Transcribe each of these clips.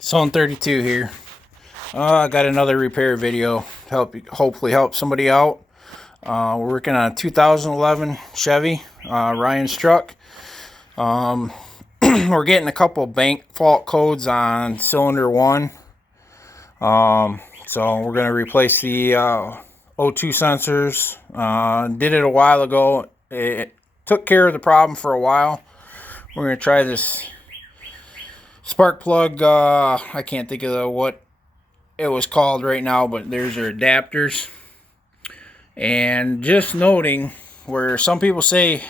Zone 32 here. I got another repair video to hopefully help somebody out. We're working on a 2011 Chevy, Ryan's truck. We're getting a couple bank fault codes on cylinder 1. So we're going to replace the O2 sensors. Did it a while ago. It took care of the problem for a while. We're going to try this spark plug. I can't think of what it was called right now, but there's our adapters. And just noting where some people say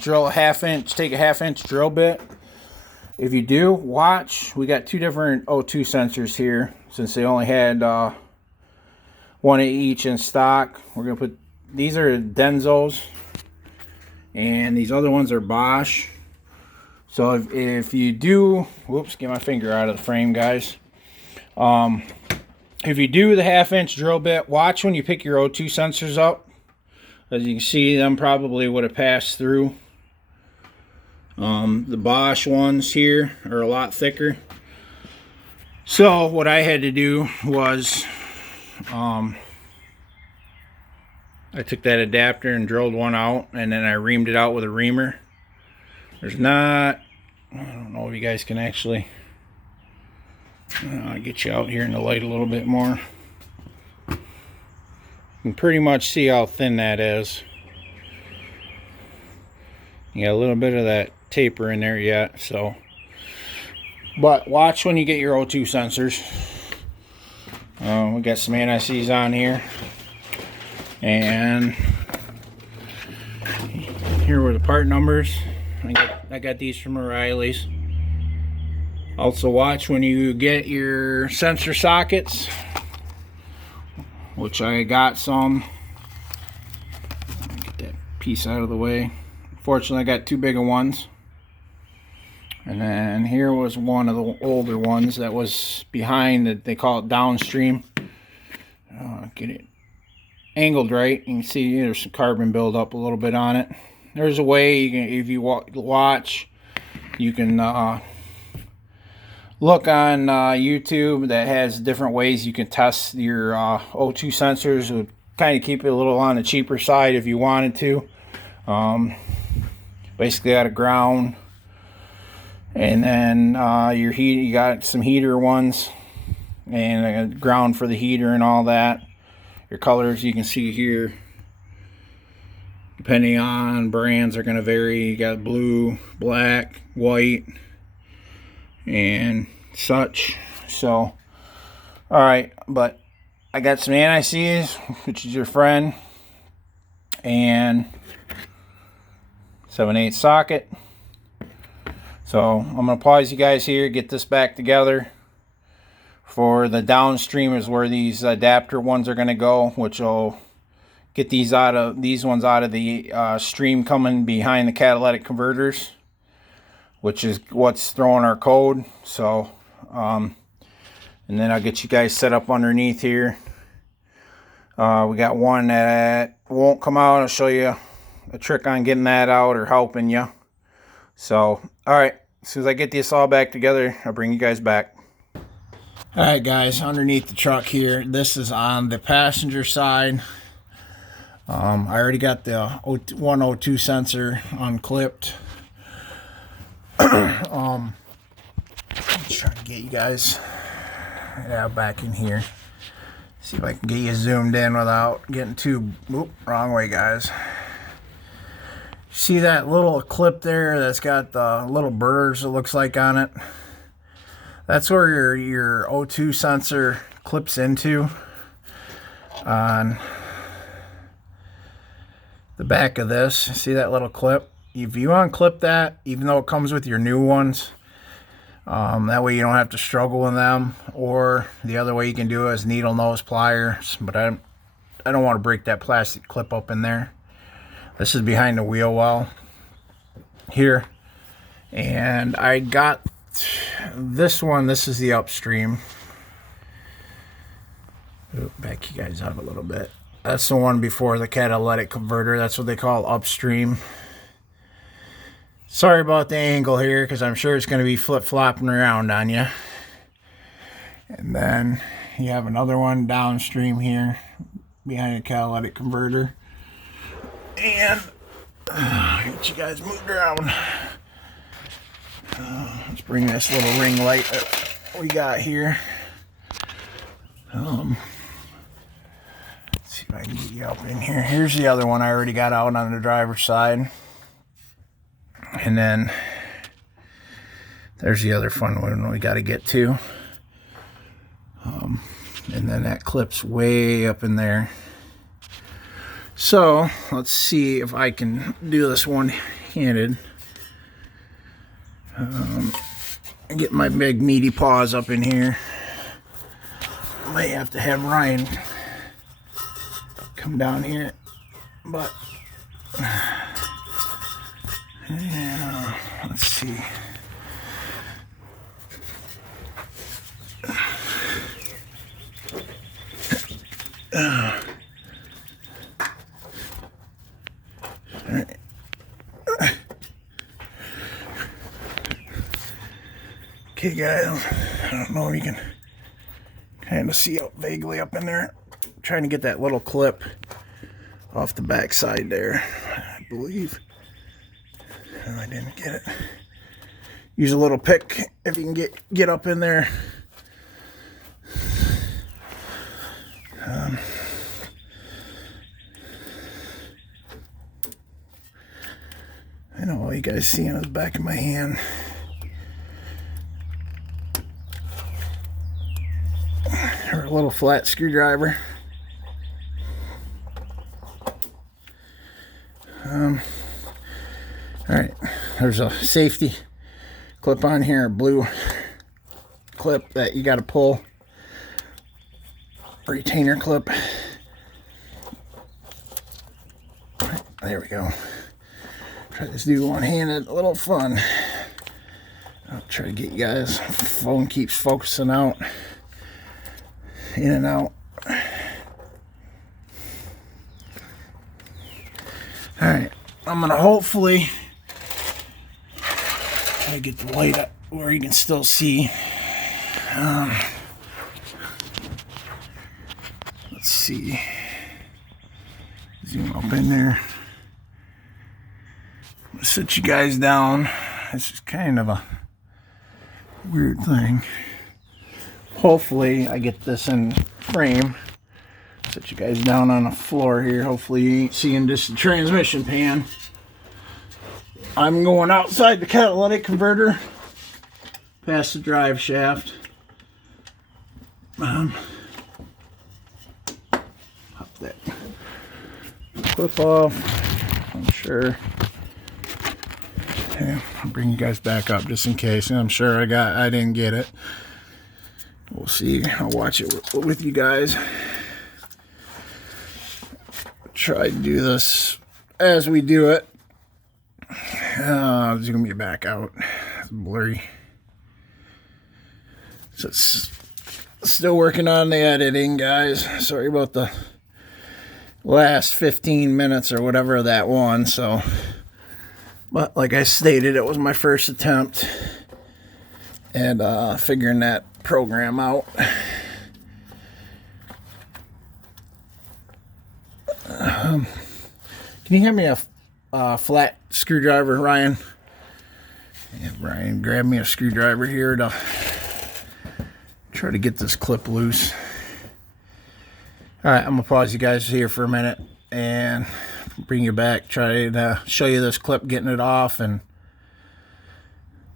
drill a half-inch, take a half-inch drill bit. If you do, watch. We got two different O2 sensors here, since they only had one of each in stock. We're gonna put, these are Denzos, and these other ones are Bosch. So if you do, whoops, get my finger out of the frame, guys. If you do the half-inch drill bit, watch when you pick your O2 sensors up. As you can see, them probably would have passed through. The Bosch ones here are a lot thicker. So what I had to do was, I took that adapter and drilled one out, and then I reamed it out with a reamer. There's not, I don't know if you guys can actually get you out here in the light a little bit more. You can pretty much see how thin that is. You got a little bit of that taper in there yet, so. But watch when you get your O2 sensors. We got some anti-seize on here. And here were the part numbers. I got these from O'Reilly's. Also watch when you get your sensor sockets, which I got some. Get that piece out of the way. Fortunately, I got two bigger ones. And then here was one of the older ones that was behind, that they call it downstream. Get it angled right. You can see there's some carbon buildup a little bit on it. There's a way you can, if you watch, you can look on YouTube that has different ways you can test your O2 sensors. It would kind of keep it a little on the cheaper side if you wanted to. Basically out of ground, and then your heat, you got some heater ones and a ground for the heater and all that. Your colors you can see here, depending on brands, are going to vary. You got blue, black, white, and such. So alright, but I got some anti-seize, which is your friend, and 7/8 socket. So I'm going to pause you guys here, get this back together. For the downstream is where these adapter ones are going to go, which will get these ones out of the stream coming behind the catalytic converters, which is what's throwing our code. So and then I'll get you guys set up underneath here. We got one that won't come out. I'll show you a trick on getting that out, or helping you. So alright, as soon as I get this all back together, I'll bring you guys back. Alright guys, underneath the truck here, this is on the passenger side. I already got the one O2 sensor unclipped. Let's try to get you guys back in here. See if I can get you zoomed in without getting too, wrong way, guys. See that little clip there that's got the little burrs, it looks like, on it? That's where your O2 sensor clips into on the back of this. See that little clip? If you unclip that, even though it comes with your new ones, that way you don't have to struggle with them. Or the other way you can do it is needle nose pliers, but I don't want to break that plastic clip up in there. This is behind the wheel well here, and I got this one. This is the upstream. Back you guys up a little bit. That's the one before the catalytic converter. That's what they call upstream. Sorry about the angle here, because I'm sure it's going to be flip-flopping around on you. And then you have another one downstream here behind a catalytic converter. And get you guys moved around. Let's bring this little ring light that we got here. Let's see if I can get you up in here. Here's the other one I already got out on the driver's side. And then there's the other fun one we got to get to. And then that clip's way up in there. So let's see if I can do this one-handed. Get my big meaty paws up in here. Might have to have Ryan come down here, but yeah, let's see. Alright. Okay, guys, I don't know if you can kind of see out vaguely up in there. I'm trying to get that little clip off the back side there, I believe. No, I didn't get it. Use a little pick if you can get up in there. I know all you guys see on the back of my hand. Or a little flat screwdriver. Alright, there's a safety clip on here, a blue clip that you got to pull. Retainer clip. There we go. Try this do one-handed, a little fun. I'll try to get you guys. Phone keeps focusing out. In and out. Alright, I'm gonna hopefully try to get the light up where you can still see. Let's see. Zoom up in there. I'm gonna sit you guys down. This is kind of a weird thing. Hopefully I get this in frame. Set you guys down on the floor here. Hopefully you ain't seeing just the transmission pan. I'm going outside the catalytic converter, past the drive shaft. Pop that clip off. I'm sure. Okay, I'll bring you guys back up just in case. I'm sure I didn't get it. We'll see. I'll watch it with you guys. Try to do this as we do it. Zoom you back out. It's blurry. So it's still working on the editing, guys. Sorry about the last 15 minutes or whatever of that one. So, but like I stated, it was my first attempt and figuring that program out. Can you hand me a flat screwdriver, Ryan? Yeah, Ryan, grab me a screwdriver here to try to get this clip loose. Alright, I'm gonna pause you guys here for a minute and bring you back, try to show you this clip getting it off, and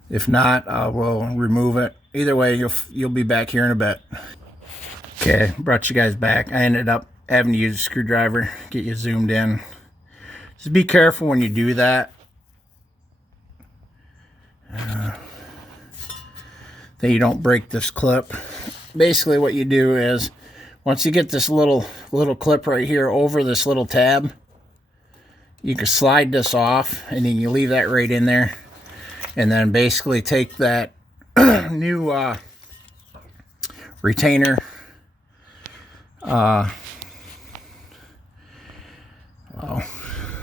if not, I will remove it. Either way, you'll be back here in a bit. Okay, brought you guys back. I ended up having to use a screwdriver, get you zoomed in. Just be careful when you do that. That you don't break this clip. Basically what you do is, once you get this little clip right here over this little tab, you can slide this off, and then you leave that right in there. And then basically take that new retainer, wow,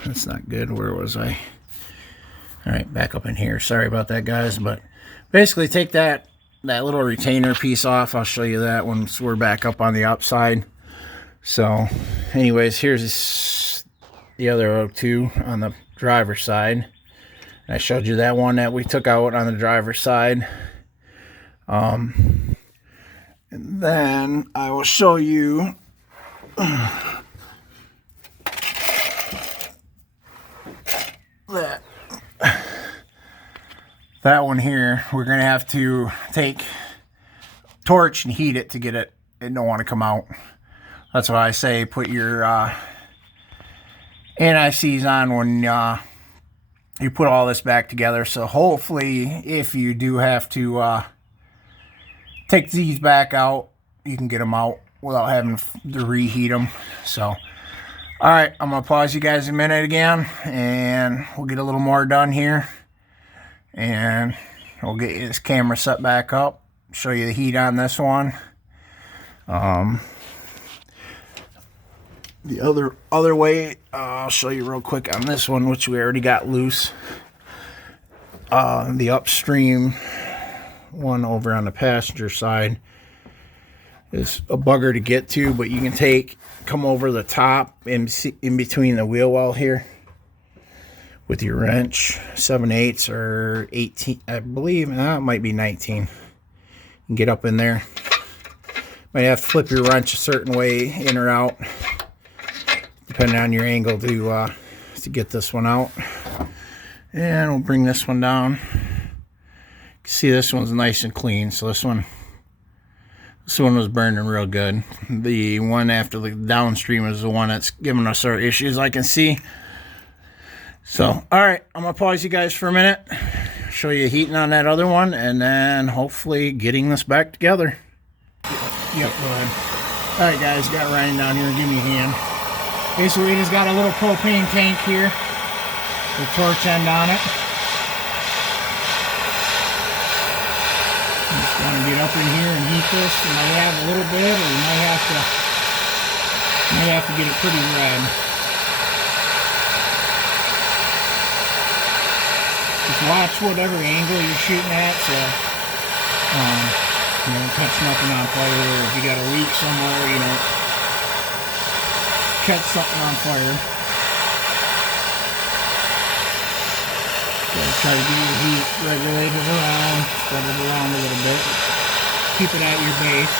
that's not good. Where was I? All right, back up in here. Sorry about that, guys. But basically take that that little retainer piece off. I'll show you that once we're back up on the upside. So anyways, here's the other O2 on the driver's side. I showed you that one that we took out on the driver's side. And then I will show you that one here. We're gonna have to take torch and heat it to get it. It don't want to come out. That's why I say put your anti-seize on when you put all this back together. So hopefully, if you do have to take these back out, you can get them out without having to reheat them. So, all right, I'm gonna pause you guys a minute again, and we'll get a little more done here, and we'll get this camera set back up, show you the heat on this one. The other way, I'll show you real quick on this one, which we already got loose. The upstream one over on the passenger side is a bugger to get to, but you can come over the top in between the wheel well here with your wrench, 7/8 or 18, I believe. It might be 19. You can get up in there. Might have to flip your wrench a certain way in or out, depending on your angle to get this one out. And we'll bring this one down. You can see this one's nice and clean. So this one was burning real good. The one after the downstream is the one that's giving us our issues, I can see. So, all right, I'm gonna pause you guys for a minute, show you heating on that other one, and then hopefully getting this back together. Yep, go ahead. All right, guys, got Ryan down here. Give me a hand. Basically, we just got a little propane tank here with torch end on it. Just want to get up in here and heat this. You might have a little bit, or you might have to get it pretty red. Just watch whatever angle you're shooting at, so you don't catch nothing on fire. Or if you got a leak somewhere, you don't catch something on fire. So try to get your heat regulated around, spread it around a little bit. Keep it at your base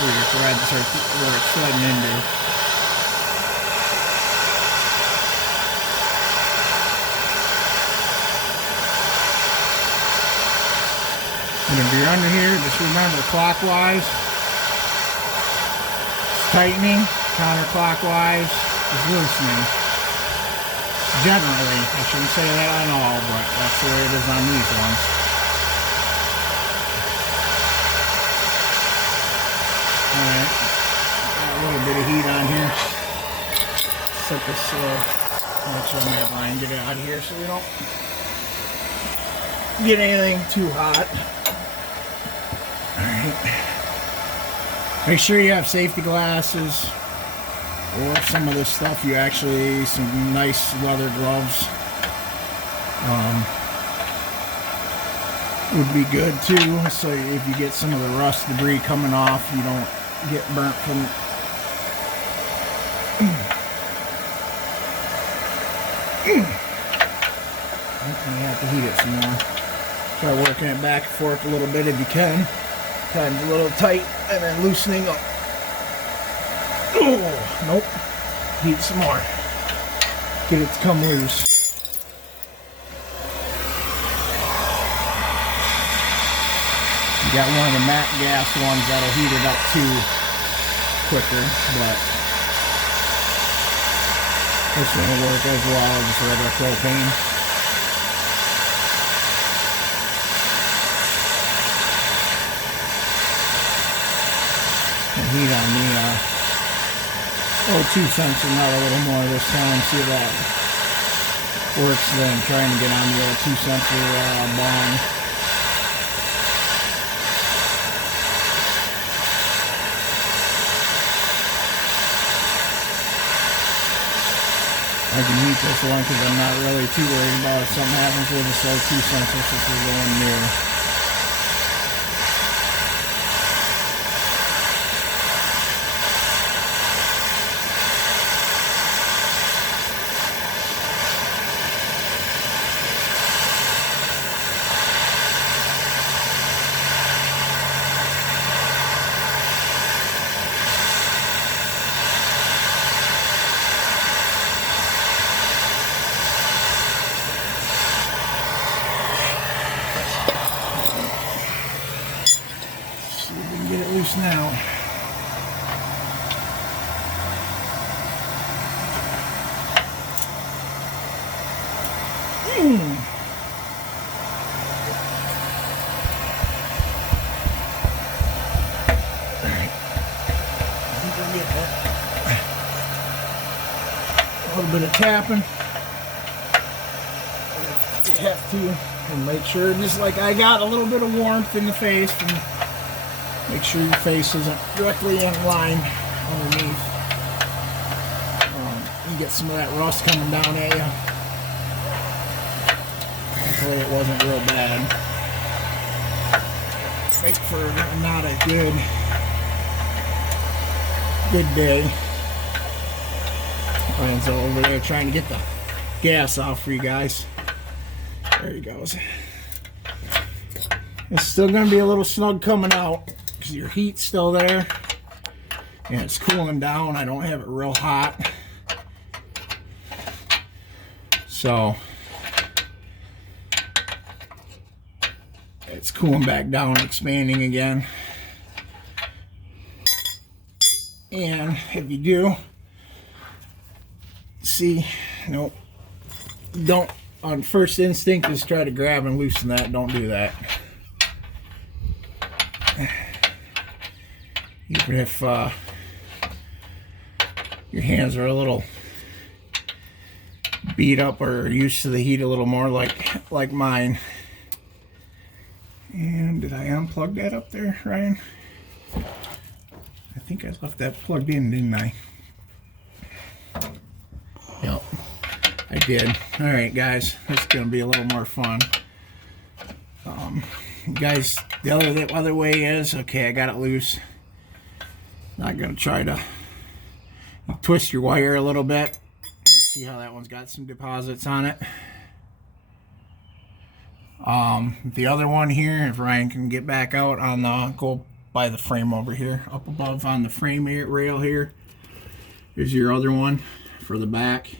where your threads are, where it's threading into. And if you're under here, just remember clockwise is tightening, counterclockwise is loosening. Generally, I shouldn't say that on all, but that's the way it is on these ones. Alright, got a little bit of heat on here. Set this actually I'm gonna line get it out of here so we don't get anything too hot. Alright. Make sure you have safety glasses, or some of this stuff you actually, some nice leather gloves would be good too, so if you get some of the rust debris coming off, you don't get burnt from you have to heat it some more. Try working it back and forth a little bit if you can. Time's a little tight, and then loosening up. Oh, nope. Heat some more. Get it to come loose. You got one of the matte gas ones that'll heat it up too quicker, but this one will work as well as regular propane. And heat on the O2 sensor not a little more this time. See if that works then. Trying to get on the O2 sensor bond. I can heat this one because I'm not really too worried about if something happens with the CO2 sensor since we're going new. Get it loose now. Alright. I think I'll get that. A little bit of tapping. You have to and make sure, just like I got a little bit of warmth in the face, and make sure your face isn't directly in line underneath. You get some of that rust coming down at you. Hopefully it wasn't real bad. Make for not a good day. Ryan's over there trying to get the gas off for you guys. There he goes. It's still going to be a little snug coming out because your heat's still there and it's cooling down. I don't have it real hot, so it's cooling back down, expanding again. And if you do see, nope, don't, on first instinct is try to grab and loosen that. Don't do that. Even if your hands are a little beat up or used to the heat a little more like mine. And did I unplug that up there, Ryan? I think I left that plugged in, didn't I? Yep, I did. Alright guys, this is going to be a little more fun. Guys, the other way is, okay, I got it loose. Not going to try to twist your wire a little bit. Let's see how that one's got some deposits on it. The other one here, if Ryan can get back out on the, go by the frame over here, up above on the frame rail here. Here's your other one for the back.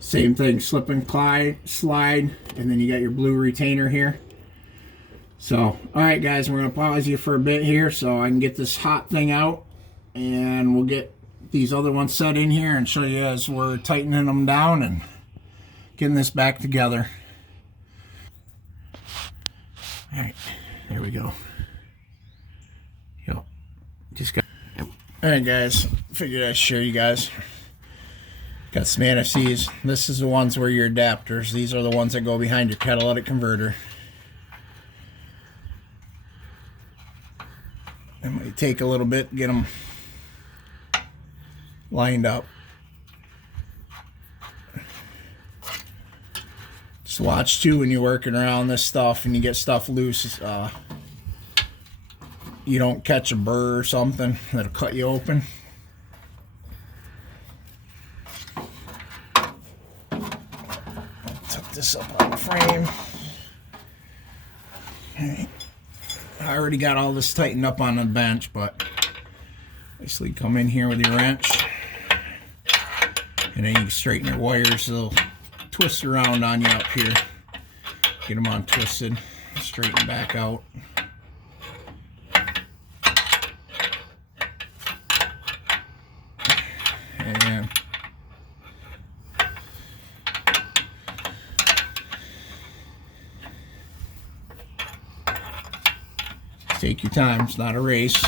Same thing, slip and slide, and then you got your blue retainer here. So, alright guys, we're going to pause you for a bit here so I can get this hot thing out, and we'll get these other ones set in here and show you as we're tightening them down and getting this back together. Alright, there we go. Yep. Just got. Alright guys, figured I'd show you guys. Got some NFCs. This is the ones where your adapters. These are the ones that go behind your catalytic converter. It might take a little bit to get them lined up. Just watch too when you're working around this stuff and you get stuff loose. You don't catch a burr or something that'll cut you open. Tuck this up on the frame. Okay. I already got all this tightened up on the bench, but basically come in here with your wrench and then you can straighten your wires. They'll twist around on you up here. Get them untwisted, straighten back out. And take your time, it's not a race.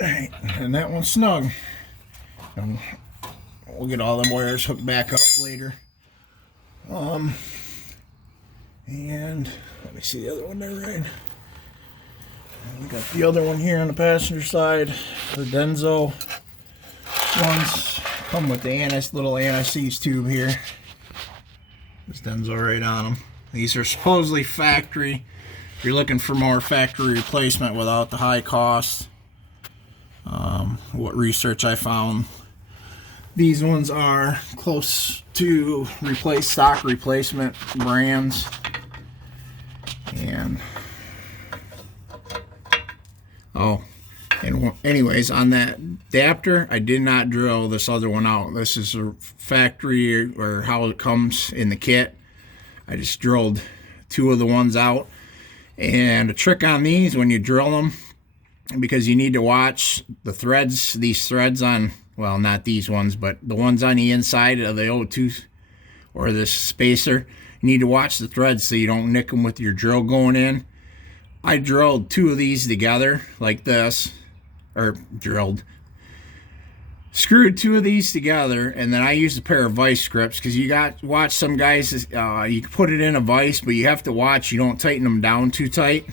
Alright, and that one's snug. And we'll get all them wires hooked back up later. And let me see the other one there, right? We got the other one here on the passenger side. The Denso ones come with the little anti-seize tube here. This Denso right on them. These are supposedly factory. If you're looking for more factory replacement without the high cost, what research I found, these ones are close to stock replacement brands. And anyways, on that adapter, I did not drill this other one out. This is a factory or how it comes in the kit. I just drilled two of the ones out. And a trick on these when you drill them, because you need to watch the threads, these threads on, well, not these ones, but the ones on the inside of the O2 or this spacer, you need to watch the threads so you don't nick them with your drill going in. I drilled two of these together like this, or screwed two of these together, and then I used a pair of vice grips, because watch some guys, you can put it in a vise, but you have to watch you don't tighten them down too tight.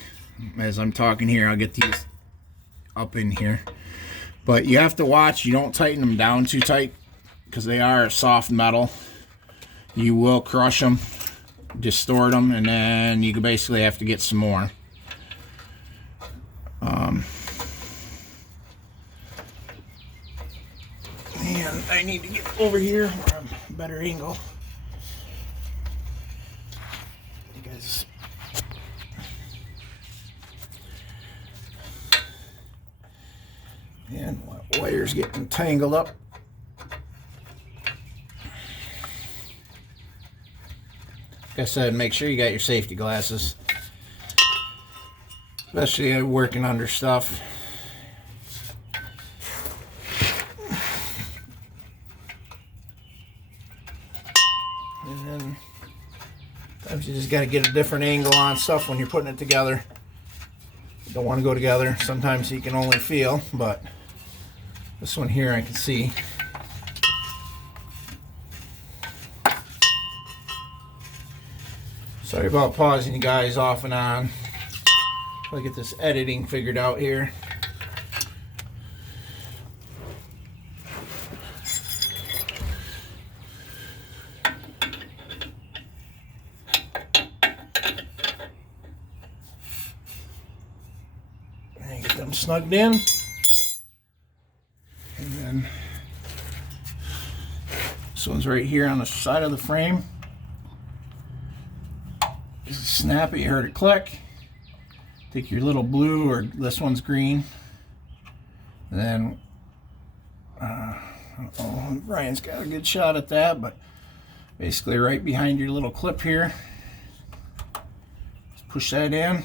As I'm talking here, I'll get these up in here, but you have to watch you don't tighten them down too tight, because they are a soft metal. You will crush them, distort them, and then you basically have to get some more. And I need to get over here where I'm a better angle. You guys. And wires getting tangled up. Like I said, make sure you got your safety glasses, especially working under stuff. And then sometimes you just got to get a different angle on stuff when you're putting it together. You don't want to go together. Sometimes you can only feel, but this one here I can see. Sorry about pausing you guys off and on. I'll get this editing figured out here. And get them snugged in. And then this one's right here on the side of the frame. This is snappy, you heard it click. Take your little blue, or this one's green. And then, Brian's got a good shot at that, but basically right behind your little clip here. Just push that in.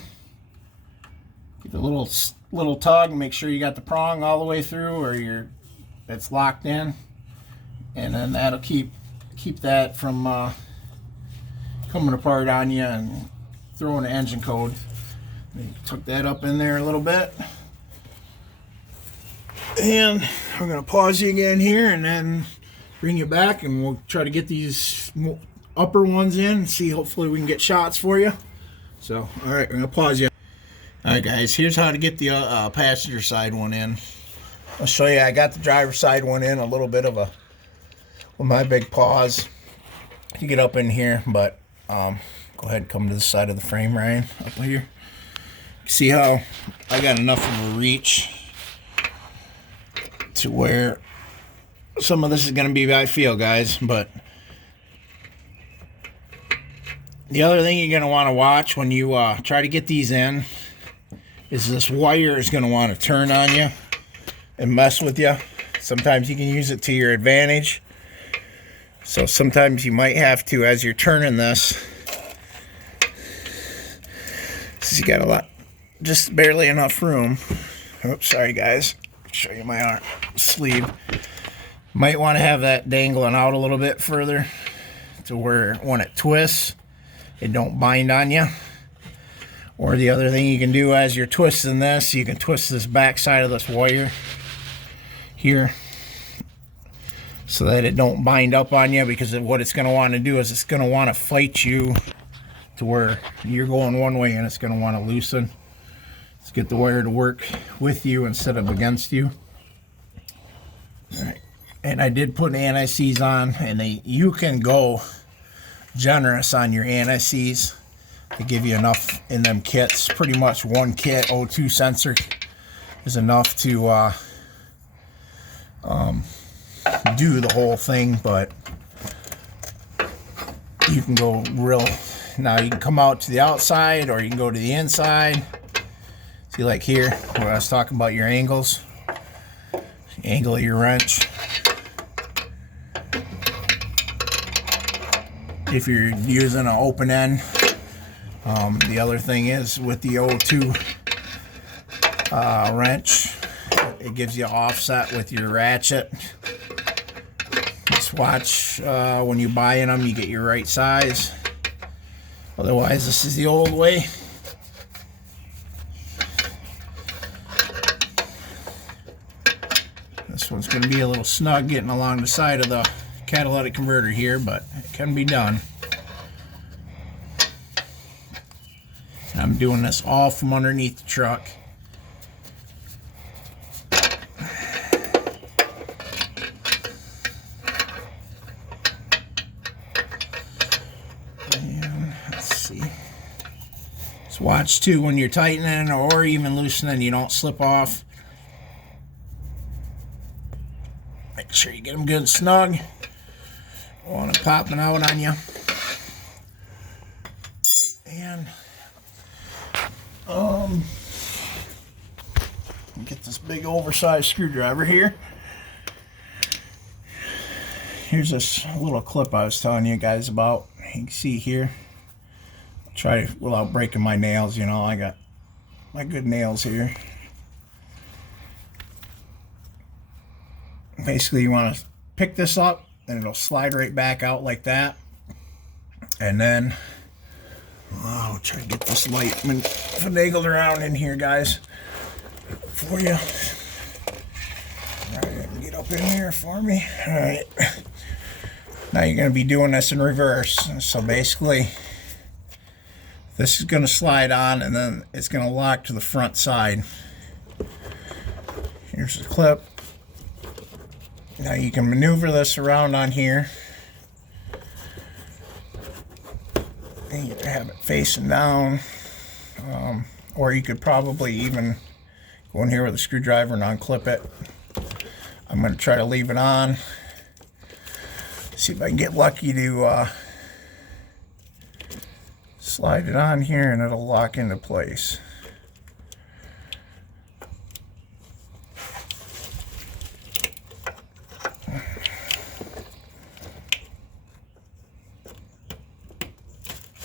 Get the little tug, make sure you got the prong all the way through, or it's locked in. And then that'll keep that from coming apart on you and throwing the engine code. Tuck that up in there a little bit. And I'm going to pause you again here and then bring you back, and we'll try to get these upper ones in and see, hopefully we can get shots for you. So, alright, I'm going to pause you. Alright guys, here's how to get the passenger side one in. I'll show you. I got the driver's side one in a little bit of with my big paws to get up in here, but go ahead and come to the side of the frame, Ryan, up here. See how I got enough of a reach to where some of this is going to be, I feel, guys. But the other thing you're going to want to watch when you try to get these in is this wire is going to want to turn on you and mess with you. Sometimes you can use it to your advantage. So sometimes you might have to, as you're turning this, you got just barely enough room. Oops, sorry guys. Show you my arm sleeve. Might want to have that dangling out a little bit further to where when it twists, it don't bind on you. Or the other thing you can do as you're twisting this, you can twist this back side of this wire here so that it don't bind up on you, because what it's going to want to do is it's going to want to fight you to where you're going one way and it's going to want to loosen. Let's get the wire to work with you instead of against you. All right. And I did put anti-seize on, and you can go generous on your anti-seize to give you enough in them kits. Pretty much one kit O2 sensor is enough to do the whole thing, but you can go real. Now you can come out to the outside or you can go to the inside. See, like here where I was talking about your angles, angle of your wrench. If you're using an open end, the other thing is with the O2 wrench, it gives you offset with your ratchet. Just watch when you're buying them, you get your right size. Otherwise, this is the old way. This one's going to be a little snug getting along the side of the catalytic converter here, but it can be done. I'm doing this all from underneath the truck. And let's see. Just watch too when you're tightening or even loosening, you don't slip off. Make sure you get them good and snug. Don't want it popping out on you. And get this big oversized screwdriver here. Here's this little clip I was telling you guys about. You can see here. Try without breaking my nails, you know, I got my good nails here. Basically, you want to pick this up and it'll slide right back out like that. And then I'll try to get this light finagled around in here, guys, for you. All right, get up in here for me. All right. Now you're going to be doing this in reverse. So basically, this is going to slide on, and then it's going to lock to the front side. Here's the clip. Now you can maneuver this around on here. And you have it facing down, or you could probably even go in here with a screwdriver and unclip it. I'm going to try to leave it on. See if I can get lucky to slide it on here and it'll lock into place.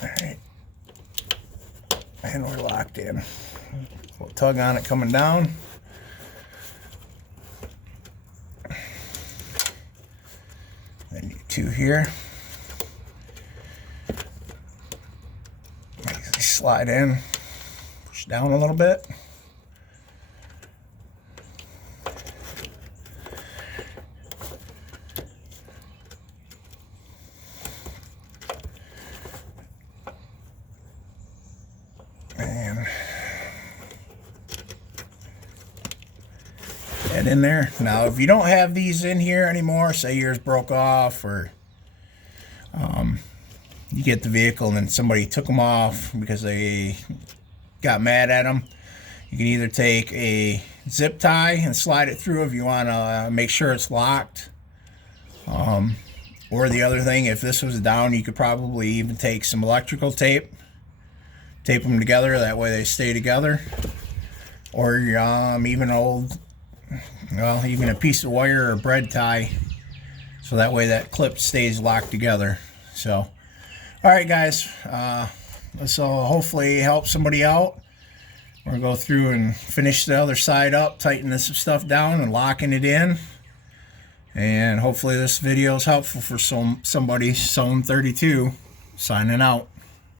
Alright, and we're locked in. We'll tug on it coming down. Then you two here. Slide in, push down a little bit. And get in there. Now, if you don't have these in here anymore, say yours broke off, or you get the vehicle and then somebody took them off because they got mad at them, you can either take a zip tie and slide it through if you want to make sure it's locked. Or the other thing, if this was down, you could probably even take some electrical tape, tape them together, that way they stay together. Or even even a piece of wire or bread tie, so that way that clip stays locked together. So all right, guys, this will hopefully help somebody out. We're going to go through and finish the other side up, tighten this stuff down and locking it in. And hopefully this video is helpful for somebody. Zone 32, signing out.